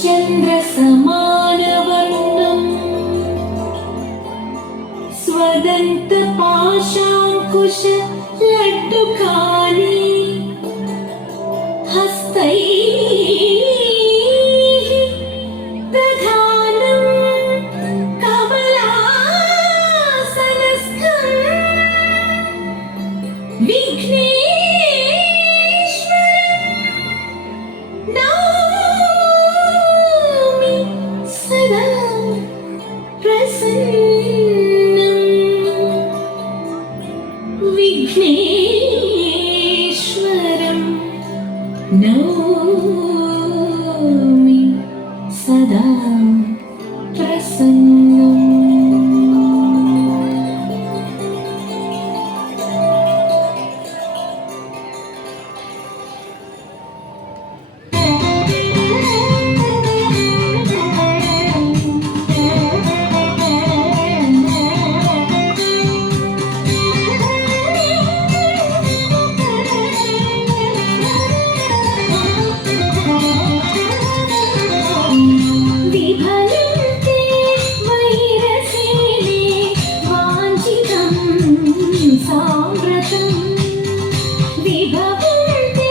चन्द्रसमानवर्णं स्वदन्तपाशाङ्कुश लड्डुकानि हस्तैः दधानं कमलासनस्थं विघ्नेश्वरं नौमि सदा प्रसन्नं विघ्नेश्वरं नौमि सदा प्रसन्नम्। विभलन्ते वैरसेने वाञ्छितं साम्प्रतं विभवन्ते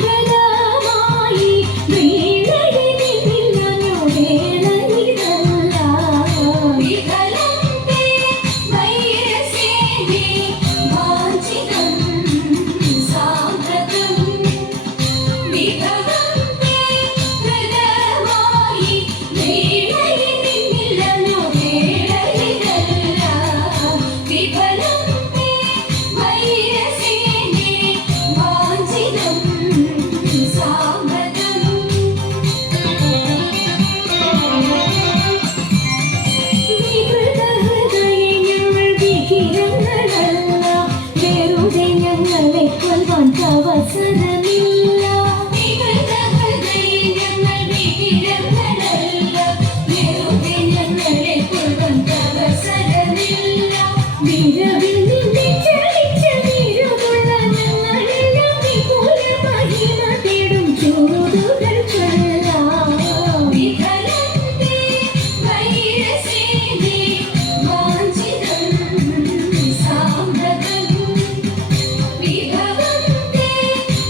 हृदमायि वीणयिनिलनु वेणयिदल्ल विभलन्ते वैरसेने वाञ्छितं साम्प्रतं विभवन्ते हृदमायि वीणयिनिलनु वेणयिदल्ल विभलन्ते वैरसेने वाञ्छितं साम्प्रतं വികൃതഹൃദയേ ഞങ്ങൾ വിഹിതങ്ങളല്ല വെറുതെ ഞങ്ങളെ കൊല്ലുവാൻ അവസരമില്ല വികൃതഹൃദയേ ഞങ്ങൾ വിഹിതങ്ങളല്ല വെറുതെ ഞങ്ങളെ കൊല്ലുവാൻ അവസരമില്ല വിരവിൽ നിന്നെ ചലിച്ച വീരമുള്ള ഞങ്ങളെല്ലാം വിപുല മഹിമ തേടും ചൂടുകൾ ചൊല്ലാം വിഫലന്തെ വൈരസേനെ വാഞ്ചിതം സാമ്പ്രതം വിഭവന്തെ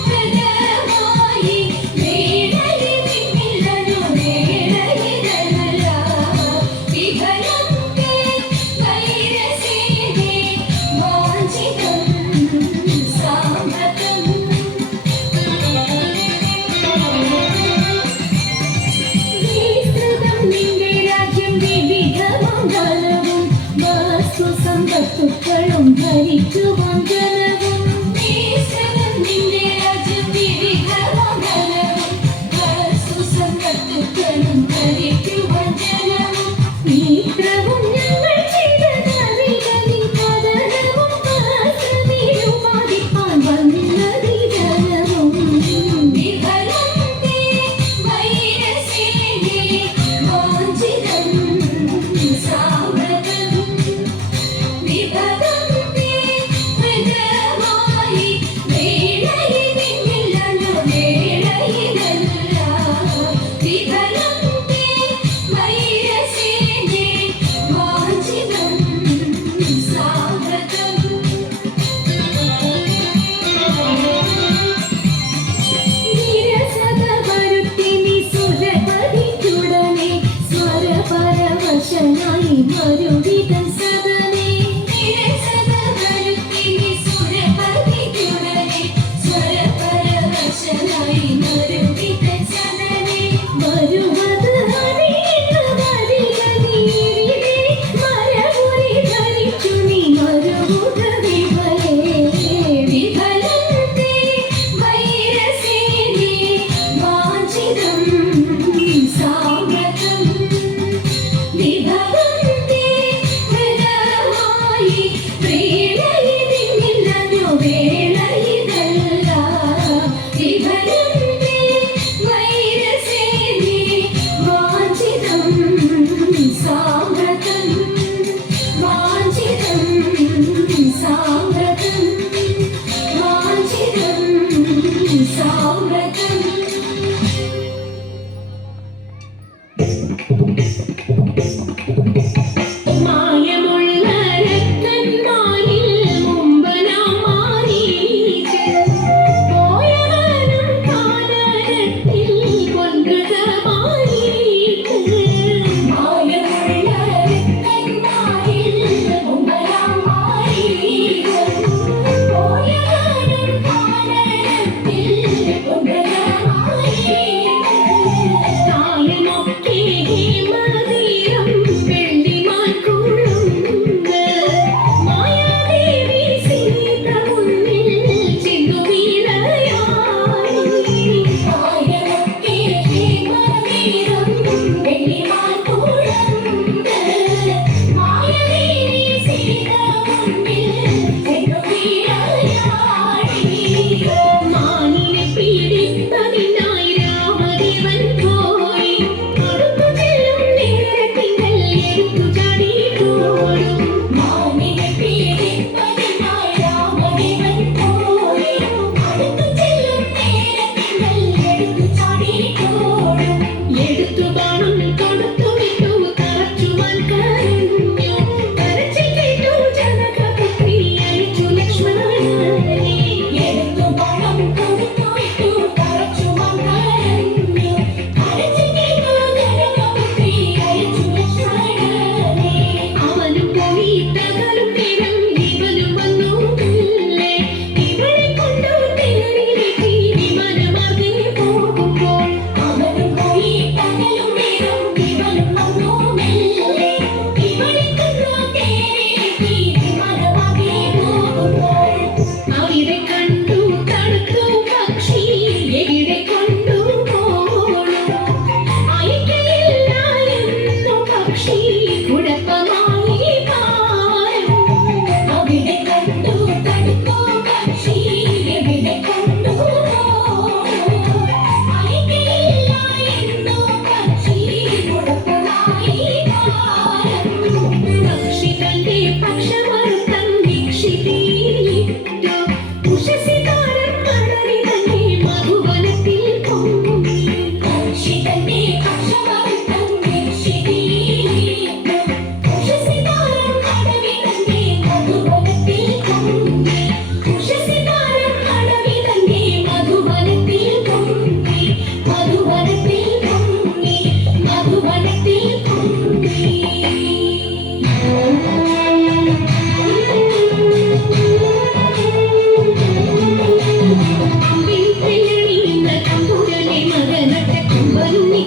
ഹൃദയമായി വീണയിനില്ലനു വേണയിതല്ല വിഫലന്തെ വൈരസേനെ വാഞ്ചിതം സാമ്പ്രതം വിസ്തൃതം നിന്റെ രാജ്യം വിവിധമംഗളവും വസ്തുസമ്പത്തുക്കളും ഭരിക്കുവാൻ ജനവും വിസ്തൃതം നിന്റെ രാജ്യം വിവിധമംഗളവും വസ്തുസമ്പത്തുക്കളും ഭരിക്കുവാൻ ജനവും മിത്രവും ഞങ്ങൾ ചെയ്തതറിയതിൻ കഥനവും വാസനയുമാതിപ്പാൻ വന്നതി ജനവും വിഫലന്തെ വൈരസേനെ വാഞ്ചിതം സാമ്പ്രതം വിഭവന്തെ ഹൃദയ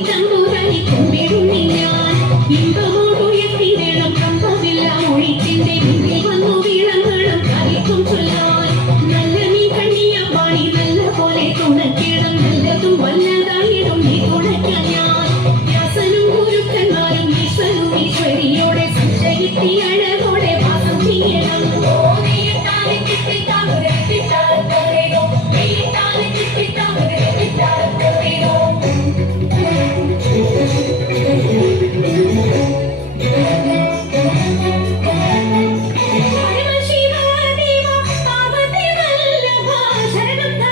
തമ്പുരാനി കുമ്പിടുന്നി ഞാൻ ഇമ്പമോടുയർത്തി വേണം കമ്പമെല്ലാം ഒഴിച്ചിന്റെ മുന്നിൽ വന്നു വീളങ്ങളും കളിക്കും ചൊല്ലാൻ നല്ല നീ കണ്ണിയമ്പാണി നല്ല പോലെ തുണക്കിടം നല്ലതും വല്ലതായിടും നീ തുണയ്ക്കാൻ ഞാൻ വ്യാസനും ഗുരുക്കന്മാരും ഈശ്വരും ഈശ്വരിയോടെ സംശയിത്തി അഴകോടെ വാസം ചെയ്യണം ശരണം